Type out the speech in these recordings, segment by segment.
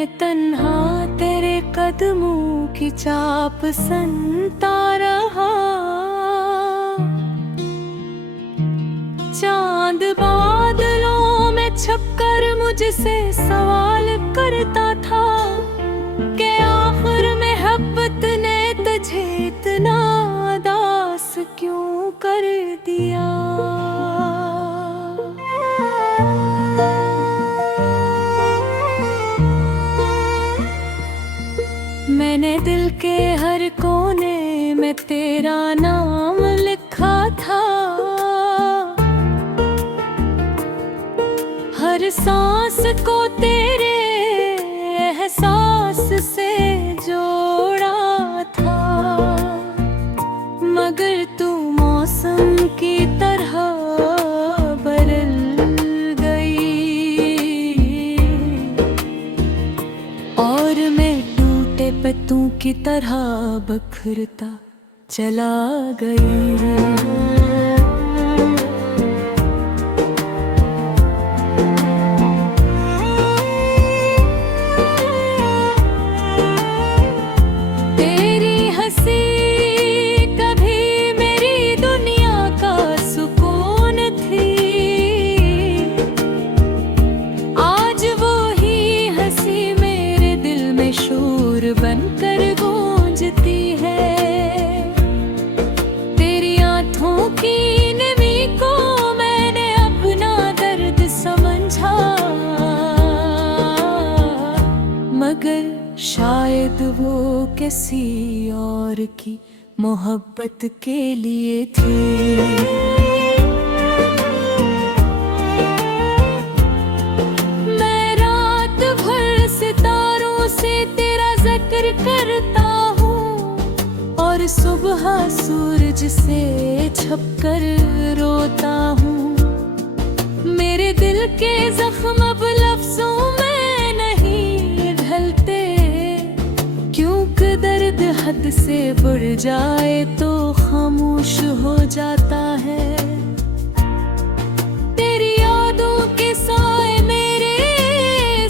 मैं तन्हा तेरे कदमों की चाप सुनता रहा। चांद बादलों में छपकर मुझसे सवाल करता था कि आखिर मोहब्बत ने तुझे इतना उदास क्यों कर दिया। मैंने दिल के हर कोने में तेरा नाम लिखा था, हर सांस को तेरे एहसास से जोड़ा था। मगर तू मौसम की तरह बदल गई और मैं टूटे पत्तों की तरह बिखरता चला गई। बनकर गूंजती है तेरी आँखों की नमी को मैंने अपना दर्द समझा। मगर शायद वो किसी और की मोहब्बत के लिए थी। करता हूँ और सुबह सूरज से छपकर रोता हूँ। मेरे दिल के जख्म अब लफ्जों में नहीं ढलते, क्योंकि दर्द हद से बढ़ जाए तो खामोश हो जाता है। तेरी यादों के साए मेरे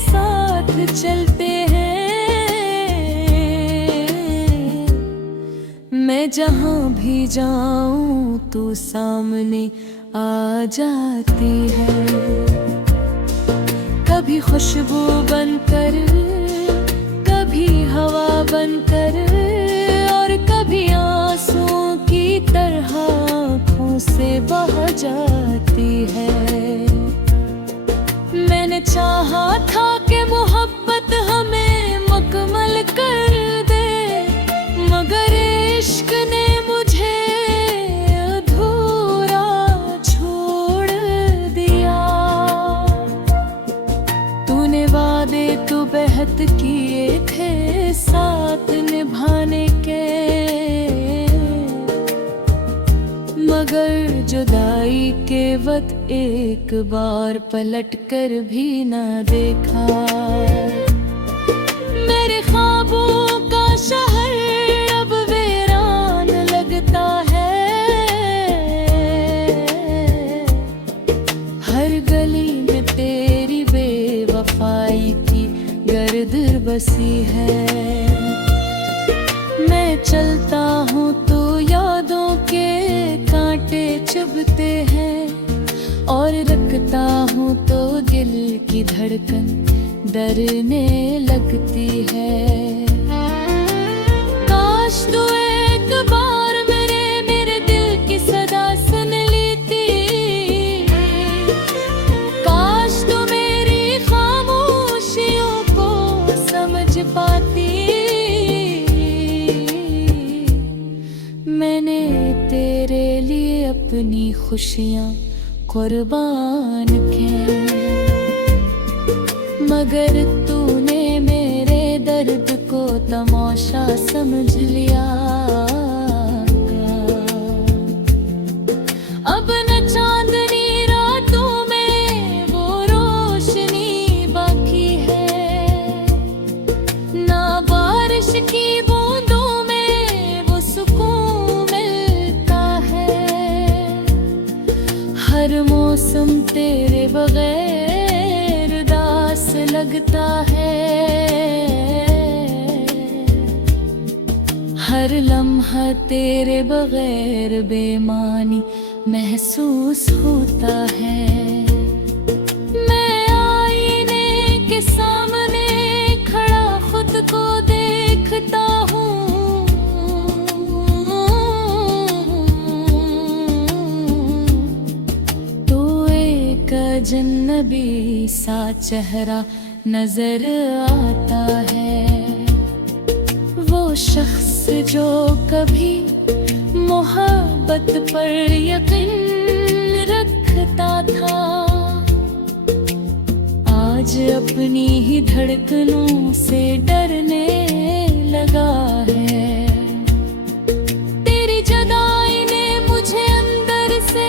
साथ चलते हैं, मैं जहाँ भी जाऊँ तू सामने आ जाती है। कभी खुशबू बनकर, कभी हवा बनकर और कभी आंसुओं की तरह आँखों से बह जाती है। मैंने चाहा था कि मोहब्बत हमें मुकम्मल कर दे, मगर इश्क ने मुझे अधूरा छोड़ दिया। तूने वादे तो बेहद किए थे साथ निभाने के, मगर जुदाई के वक्त एक बार पलट कर भी ना देखा। मेरे ख्वाबों का शहर बसी है। मैं चलता हूँ तो यादों के कांटे चुभते हैं और रखता हूँ तो दिल की धड़कन डरने लगती है। काश तू एक बार मेरे दिल की सदा सुन लेती, काश तू मेरी खामोशियों समझ पाती। मैंने तेरे लिए अपनी खुशियाँ कुर्बान की, मगर तूने मेरे दर्द को तमाशा समझ लिया। अब न चांदनी रातों में वो रोशनी बाकी है, ना बारिश की बूंदों में वो सुकून मिलता है। हर मौसम तेरे बगैर दास लगता है, हर लम्हा तेरे बगैर बेमानी महसूस होता है। मैं आईने के सामने खड़ा खुद को देखता हूँ, अजनबी सा चेहरा नजर आता है। वो शख्स जो कभी मोहब्बत पर यकीन रखता था, आज अपनी ही धड़कनों से डरने लगा है। तेरी जुदाई ने मुझे अंदर से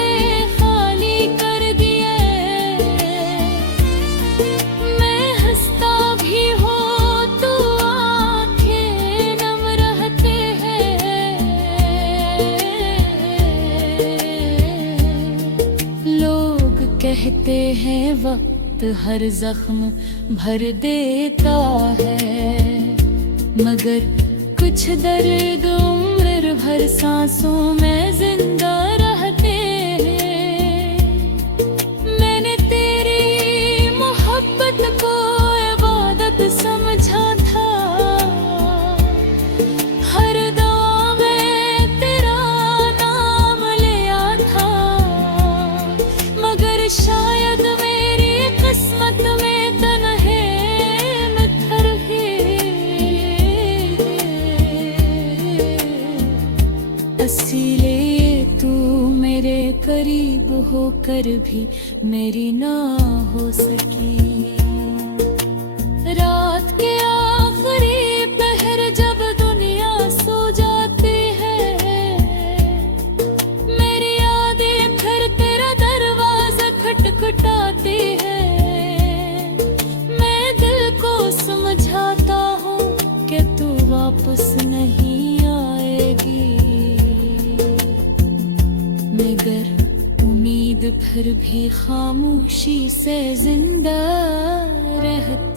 कहते हैं वक्त हर जख्म भर देता है, मगर कुछ दर्द उम्र भर सांसों में जिंदा रहते हैं। मैंने तेरी मोहब्बत को इबादत समझा था, हर दुआ में तेरा नाम लिया था, मगर शायद मेरी किस्मत में तन्हे मत्थर है। इसीलिए तू मेरे करीब होकर भी मेरी ना हो सकी। रात के आखिरी पहर जब दुनिया सो जाती है, मेरी यादें फिर तेरा दरवाजा खटखटाती है। मैं दिल को समझाता हूँ कि तू वापस नहीं आएगी, मगर उम्मीद फिर भी खामोशी से जिंदा रहती।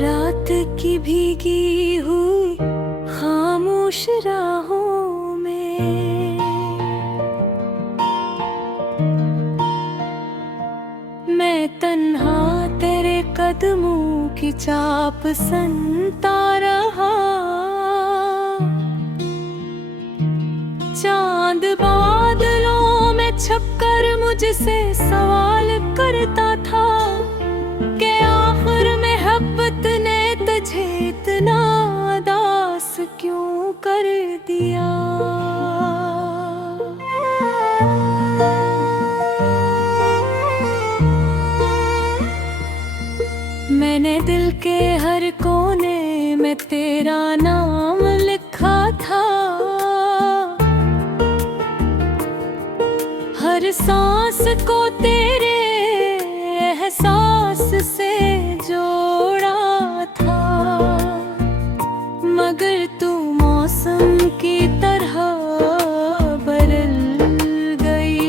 रात की भीगी हुई खामोश राहों में मैं तन्हा तेरे कदमों की चाप सुनता रहा। चांद बादलों में छपकर मुझसे सवाल करता था कि आखिर मोहब्बत ने तुझे इतना उदास क्यों कर दिया। मैंने दिल के हर कोने में तेरा नाम लिखा था, हर सांस को तेरे एहसास से जोड़ा था, मगर तू मौसम की तरह बदल गई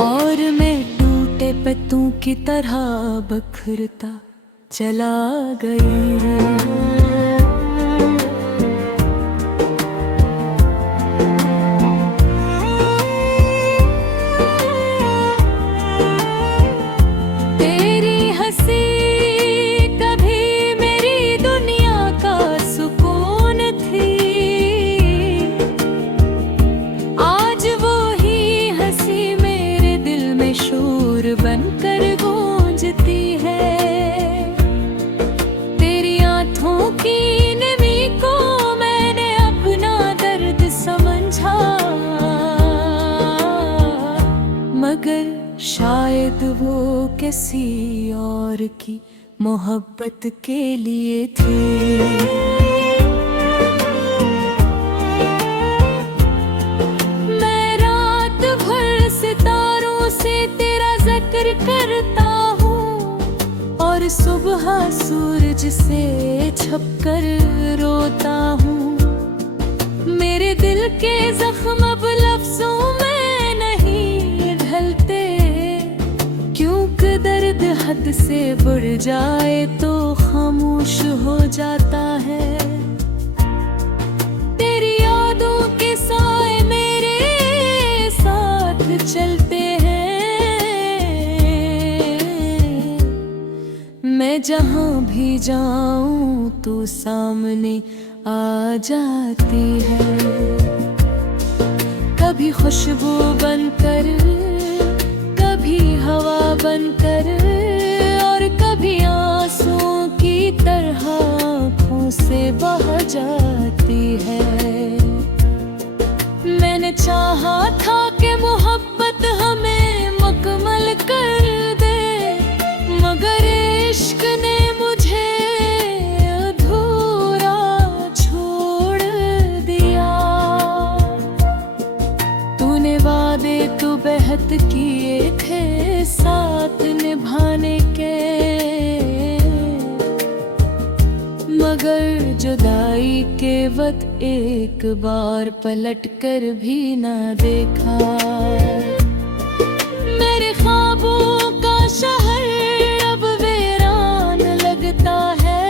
और मैं टूटे पत्तों की तरह बिखरता चला गई। बनकर गूंजती है तेरी आँखों की नमी को मैंने अपना दर्द समझा, मगर शायद वो किसी और की मोहब्बत के लिए थी। मैं रात से तेरा जिक्र करता हूँ, और सुबह सूरज से छपकर रोता हूँ। मेरे दिल के जख्म अब लफ्जों में नहीं ढलते, क्योंकि दर्द हद से बढ़ जाए तो खामोश हो जाता है। तेरी यादों के साए मेरे साथ चलते हैं, मैं जहाँ भी जाऊँ तू सामने आ जाती है। कभी खुशबू बनकर, कभी हवा बनकर, और कभी आंसुओं की तरह आँखों से बह जाती है। मैंने चाहा था कि मोहब्बत हमें मुकम्मल कर दे, मगर इश्क ने मुझे अधूरा छोड़ दिया। तूने वादे तो बेहद किए थे साथ निभाने के, मगर जुदाई के वक्त एक बार पलट कर भी ना देखा। मेरे ख्वाबों का शहर अब वीरान लगता है,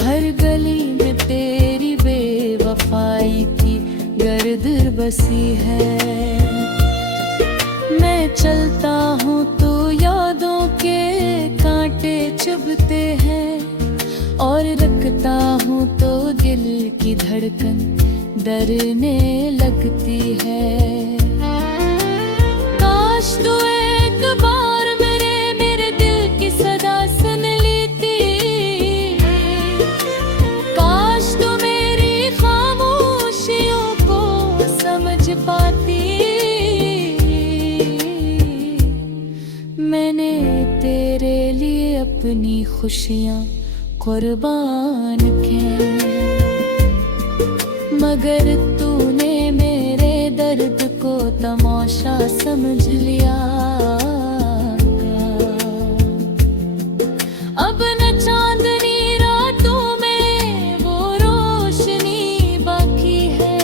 हर गली में तेरी बेवफाई की गर्द बसी है। मैं चलता हूँ तो यादों के कांटे चुभते हैं, और रखता हूँ तो दिल की धड़कन डरने लगती है। काश तू एक बार मेरे दिल की सदा सुन लेती, काश तू मेरी खामोशियों को समझ पाती। मैंने तेरे लिए अपनी खुशियाँ कुर्बान की, मगर तूने मेरे दर्द को तमाशा समझ लिया। अब न चांदनी रातों में वो रोशनी बाकी है,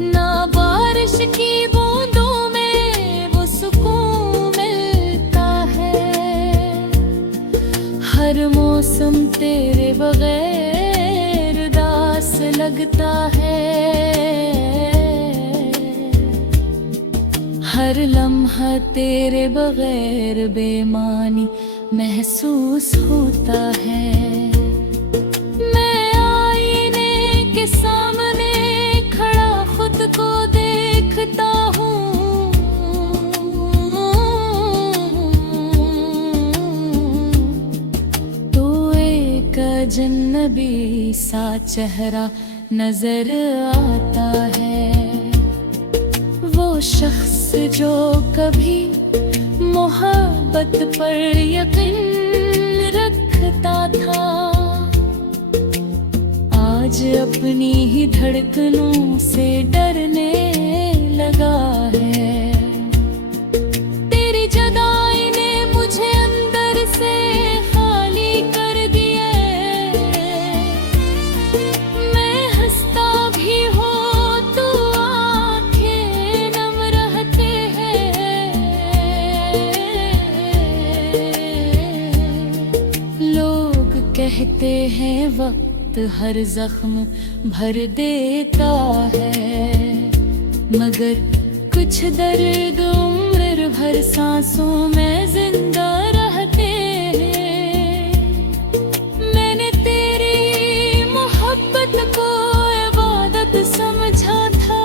ना बारिश की बूंदों में वो सुकून मिलता है। हर मौसम तेरे बगैर दास लगता है, हर लम्हा तेरे बगैर बेमानी महसूस होता है। मैं आईने के सामने खड़ा खुद को देखता हूँ, तो एक अजनबी सा चेहरा नजर आता है। वो शख्स जो कभी मोहब्बत पर यकीन रखता था, आज अपनी ही धड़कनों से डरने लगा है। तेरी जुदाई ने मुझे अंदर से खाली कर दिया, मैं हंसता भी हूँ तो आंखें नम रहते हैं। लोग कहते हैं वक्त हर जख्म भर देता है, मगर कुछ दर्द उम्र भर सांसों में जिंदा रहते हैं। मैंने तेरी मोहब्बत को इबादत समझा था,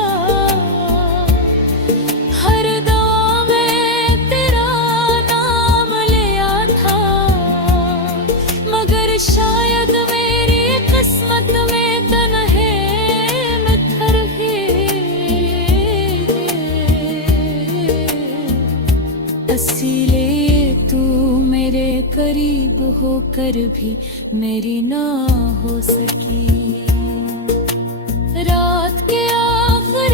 हर दुआ में तेरा नाम लिया था, मगर शायद मेरी किस्मत में तन्हे में थरहे। इसीलिए तू मेरे करीब होकर भी मेरी ना हो सकी। रात के आखिरी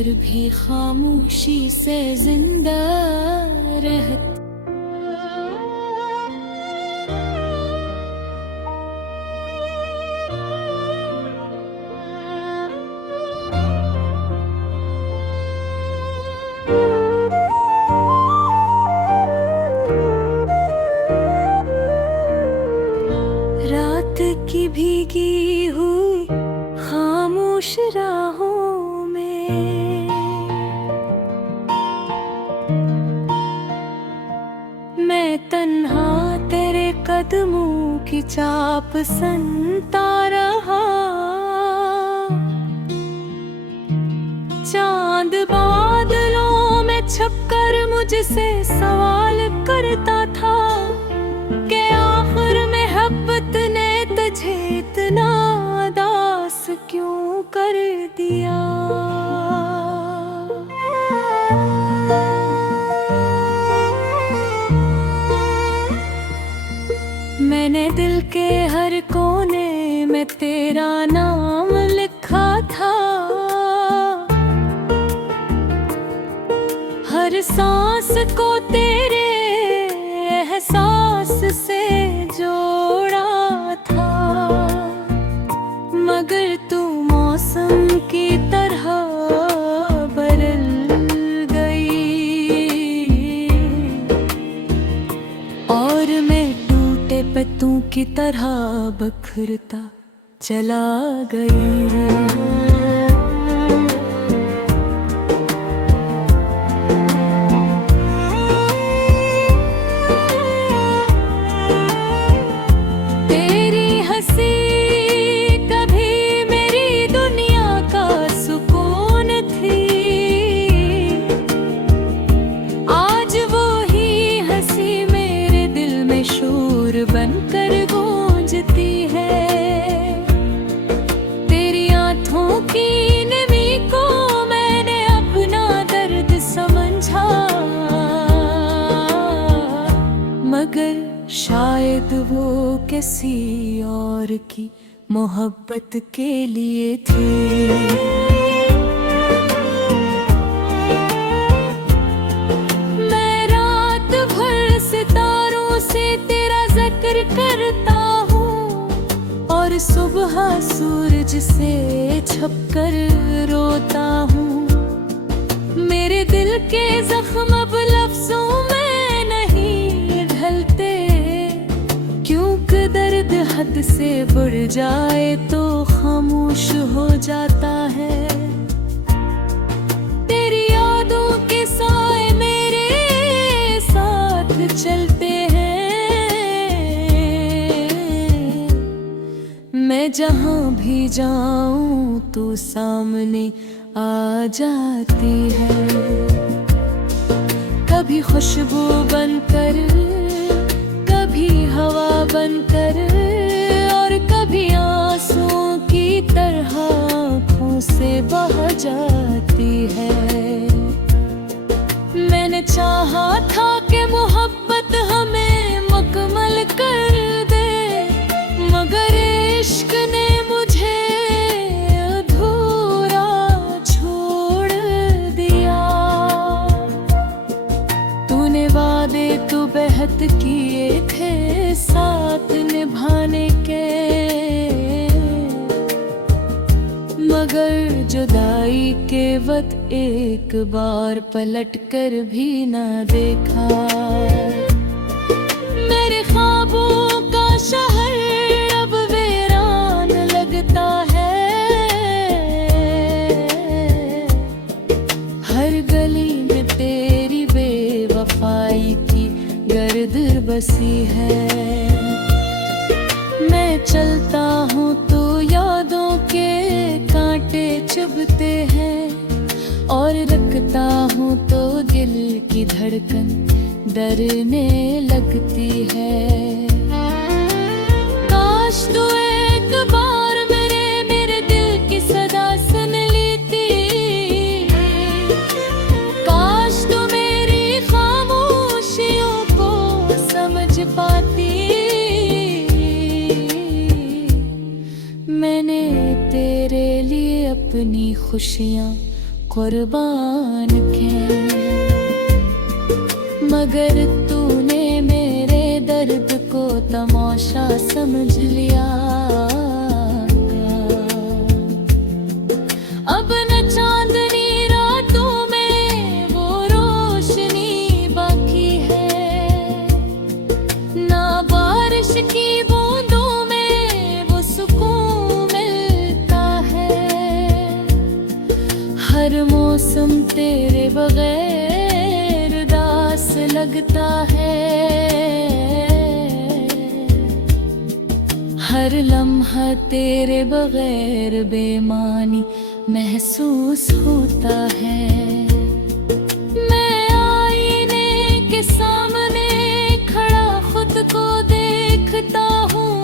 पत्थर भी खामोशी से जिंदा रहता। रात की भीगी हुई खामोश राहों में मैं तन्हा तेरे कदमों की चाप सुनता रहा। चांद बादलों में छपकर मुझसे सवाल करता था कि आखिर मोहब्बत ने तुझे इतना उदास क्यों कर दिया। मैंने दिल के हर कोने में तेरा नाम लिखा था, हर सांस को तेरे एहसास से जोड़ा था। मगर तू मौसम की तरह बदल गई और मैं टूटे पत्तों की तरह बिखरता चला गई। बनकर गूंजती है तेरी आँखों की नमी को मैंने अपना दर्द समझा। मगर शायद वो किसी और की मोहब्बत के लिए थी। जिक्र करता हूँ और सुबह सूरज से छपकर रोता हूँ। मेरे दिल के जख्म अब लफ्जों में नहीं ढलते, क्योंकि दर्द हद से बढ़ जाए तो खामोश हो जाता है। तेरी यादों के साए मेरे साथ चलते हैं, मैं जहाँ भी जाऊँ तू सामने आ जाती है। कभी खुशबू बनकर, कभी हवा बनकर और कभी आंसुओं की तरह आँखों से बह जाती है। मैंने चाहा था कि मोहब्बत हमें मुकम्मल कर दे, मगर इश्क ने मुझे अधूरा छोड़ दिया। तूने वादे तो बेहद किए थे साथ निभाने के, मगर जुदाई के वक्त एक बार पलट कर भी ना देखा। मेरे ख्वाबों का शहर अब वीरान लगता है, हर गली में तेरी बेवफाई की गर्द बसी है। मैं चलता हूँ तो यादों के कांटे चुभते हैं और रखता हूँ तो दिल की धड़कन डरने लगती है। काश तू एक बार मेरे दिल की सदा सुन लेती, काश तू मेरी खामोशियों को समझ पाती। मैंने तेरे लिए अपनी खुशियाँ कुर्बान किए, मगर तूने मेरे दर्द को तमाशा समझ लिया। अब न चांदनी रातों में वो रोशनी बाकी है, ना बारिश की बूंदों में वो सुकून मिलता है। हर मौसम तेरे बगैर दास लगता है, हर लम्हा तेरे बगैर बेमानी महसूस होता है। मैं आईने के सामने खड़ा खुद को देखता हूँ,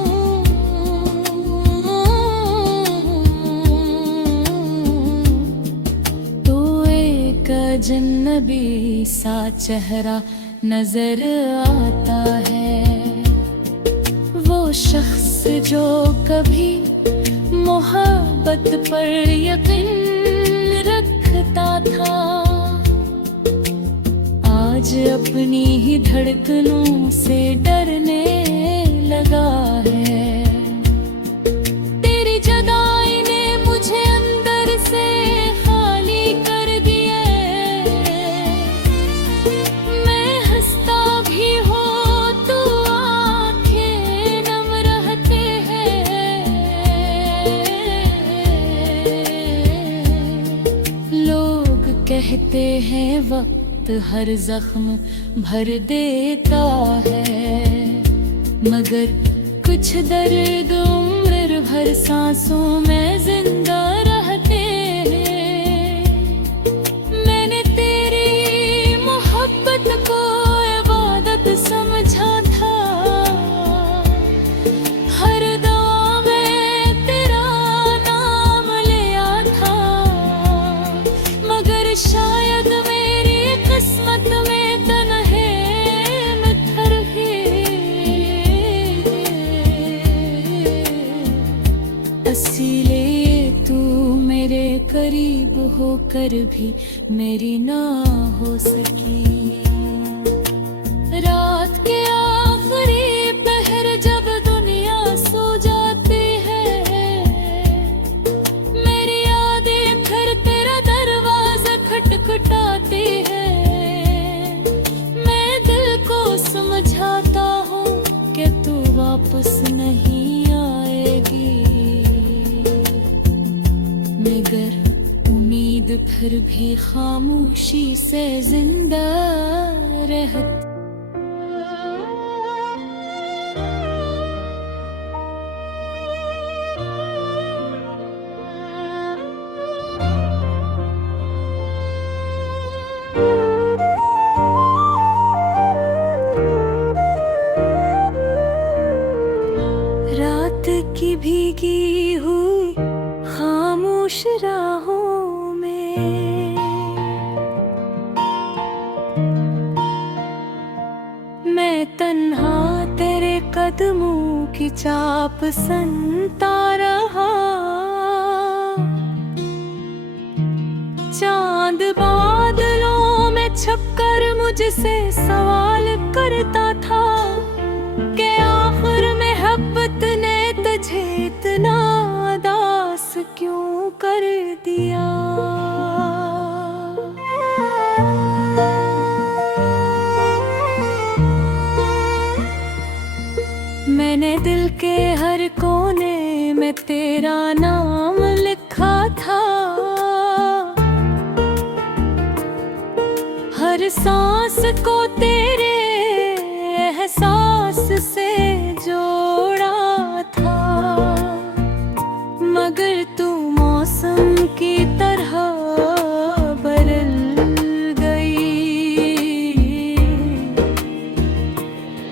तो एक अजनबी सा चेहरा नजर आता है। वो शख्स जो कभी मोहब्बत पर यकीन रखता था, आज अपनी ही धड़कनों से डरने लगा है। तेरी जुदाई ने मुझे अंदर से खाली कर दिया, मैं हंसता भी हो तो आंखें नम रहते हैं। लोग कहते हैं वक्त हर जख्म भर देता है, मगर कुछ दर्द उम्र भर सांसों में जिंदा रहते हैं। मैंने तेरी मोहब्बत को इबादत समझा था, हर दुआ में तेरा नाम लिया था, मगर शायद मेरी किस्मत में तन्हे मित्र ही। इसीलिए तू मेरे करीब होकर भी मेरी ना हो सकी। रात के आखिरी पहर जब दुनिया सो जाती है, मेरी यादें फिर तेरा दरवाजा खटखटाती है। मैं दिल को समझाता हूँ कि तू वापस नहीं आएगी, मगर उम्मीद फिर भी खामोशी से जिंदा रहती। रात की भीगी हुई खामोश राहों में मैं तन्हा तेरे कदमों की चाप सुनता रहा। चांद बादलों में छपकर मुझसे सवाल करता था कि आखिर मोहब्बत ने तुझे इतना दास क्यों कर दिया। मैंने दिल के हर कोने में तेरा नाम लिखा था, हर सांस को तेरे एहसास से जोड़ा था, मगर तू मौसम की तरह बदल गई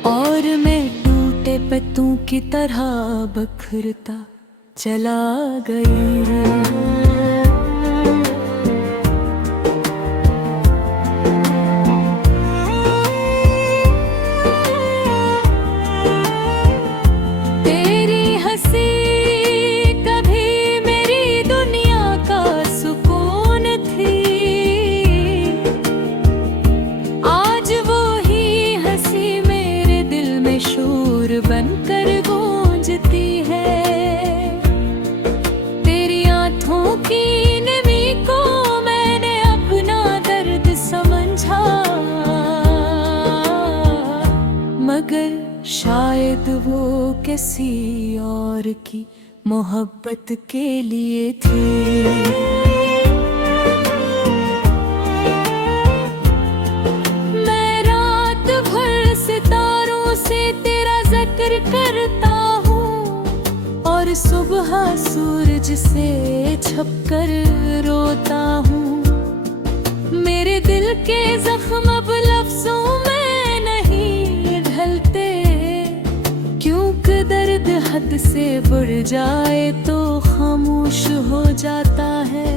और मैं टूटे पत्तों की तरह बिखरता चला गई। कभी मेरी दुनिया का सुकून थी, मगर शायद वो किसी और की मोहब्बत के लिए थी। मैं रात भर सितारों से तेरा जिक्र करता हूँ और सुबह सूरज से छपकर रोता हूँ। मेरे दिल के जख्म अब लफ्जों में नहीं ढलते, क्योंकि दर्द हद से बढ़ जाए तो खामोश हो जाता है।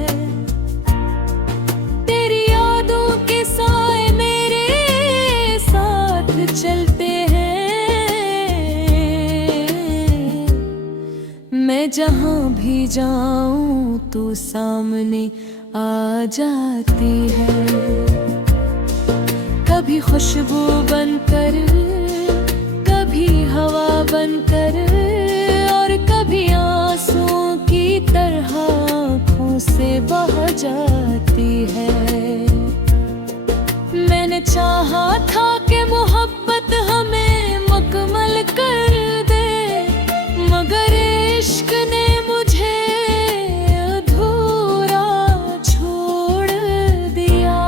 तेरी यादों के साए मेरे साथ चलते हैं, मैं जहाँ भी जाऊं तू सामने आ जाती है। कभी खुशबू बनकर, कभी हवा बनकर, और कभी आंसुओं की तरह आँखों से बह जाती है। मैंने चाहा था कि मोहब्बत हमें मुकम्मल कर दे, मगर इश्क ने मुझे अधूरा छोड़ दिया।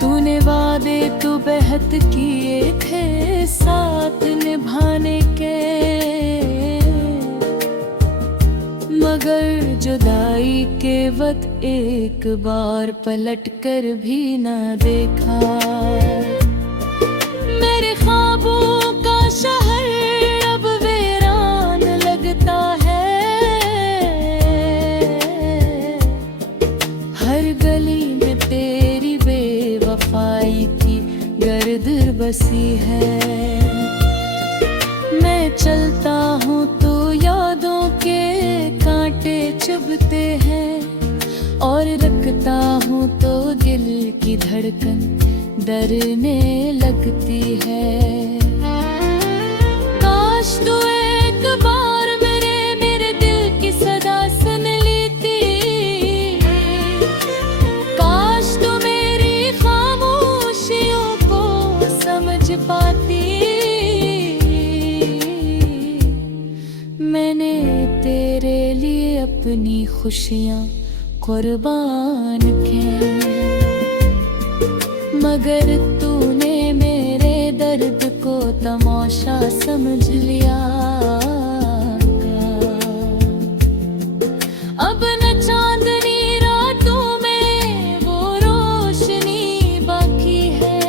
तूने वादे तो बेहद किए थे साथ निभाने के, मगर जुदाई के वक्त एक बार पलट कर भी ना देखा। मेरे ख्वाबों का शहर अब वीरान लगता है, हर गली में तेरी बेवफाई की गर्द बसी है। मैं चलता हूँ तो यादों के कांटे चुभते हैं, और रखता हूँ तो दिल की धड़कन डरने लगती है। काश तू एक बार मेरे दिल की सदा सुन लेती, काश तू मेरी खामोशियों को समझ पाती। मैंने तेरे लिए अपनी खुशियाँ कुर्बान की, मगर तूने मेरे दर्द को तमाशा समझ लिया। अब न चांदनी रातों में वो रोशनी बाकी है,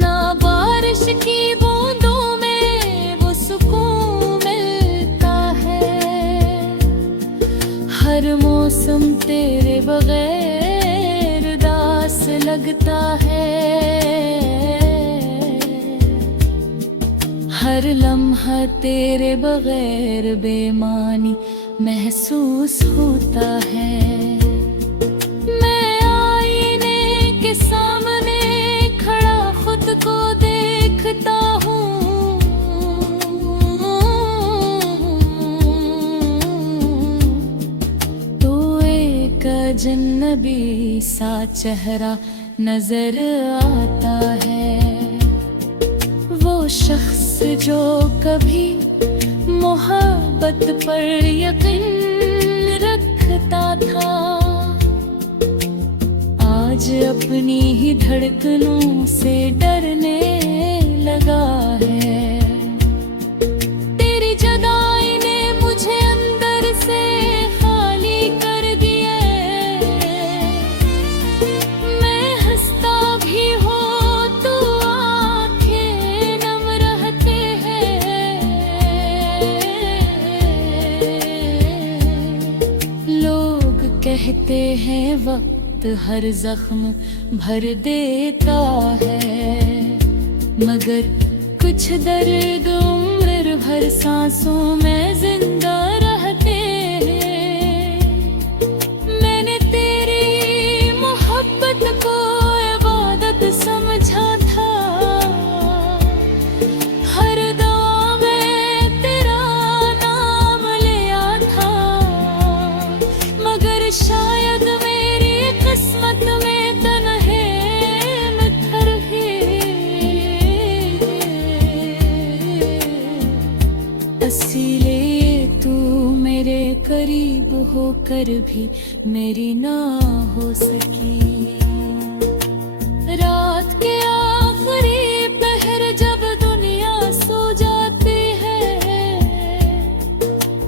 ना बारिश की बूंदों में वो सुकून मिलता है। हर मौसम तेरे बगैर दास लगता है, हर लम्हा तेरे बगैर बेमानी महसूस होता है। मैं आईने के सामने खड़ा खुद को देखता हूँ, तो एक अजनबी सा चेहरा नजर आता है। वो शख्स जो कभी मोहब्बत पर यकीन रखता था, आज अपनी ही धड़कनों से डरने लगा है। तेरी जुदाई ने मुझे अंदर से खाली कर दिया, मैं हंसता भी हूँ तो आंखें नम रहते हैं। लोग कहते हैं वक्त हर जख्म भर देता है, मगर कुछ दर्द उम्र भर सांसों में जिंदा रहते हैं। मैंने तेरी मोहब्बत को इबादत समझा था, हर दुआ में तेरा नाम लिया था, मगर शायद मेरी किस्मत में तन्हे में थर ही होकर भी मेरी ना हो सकी। रात के आखिरी पहर जब दुनिया सो जाती है,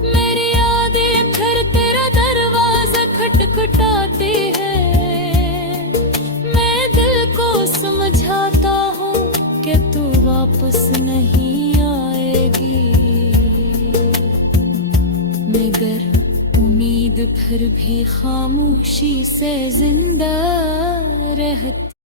मेरी यादें फिर तेरा दरवाजा खटखटाती है। मैं दिल को समझाता हूँ कि तू वापस नहीं आएगी, मगर उम्मीद फिर भी खामोशी से जिंदा रहती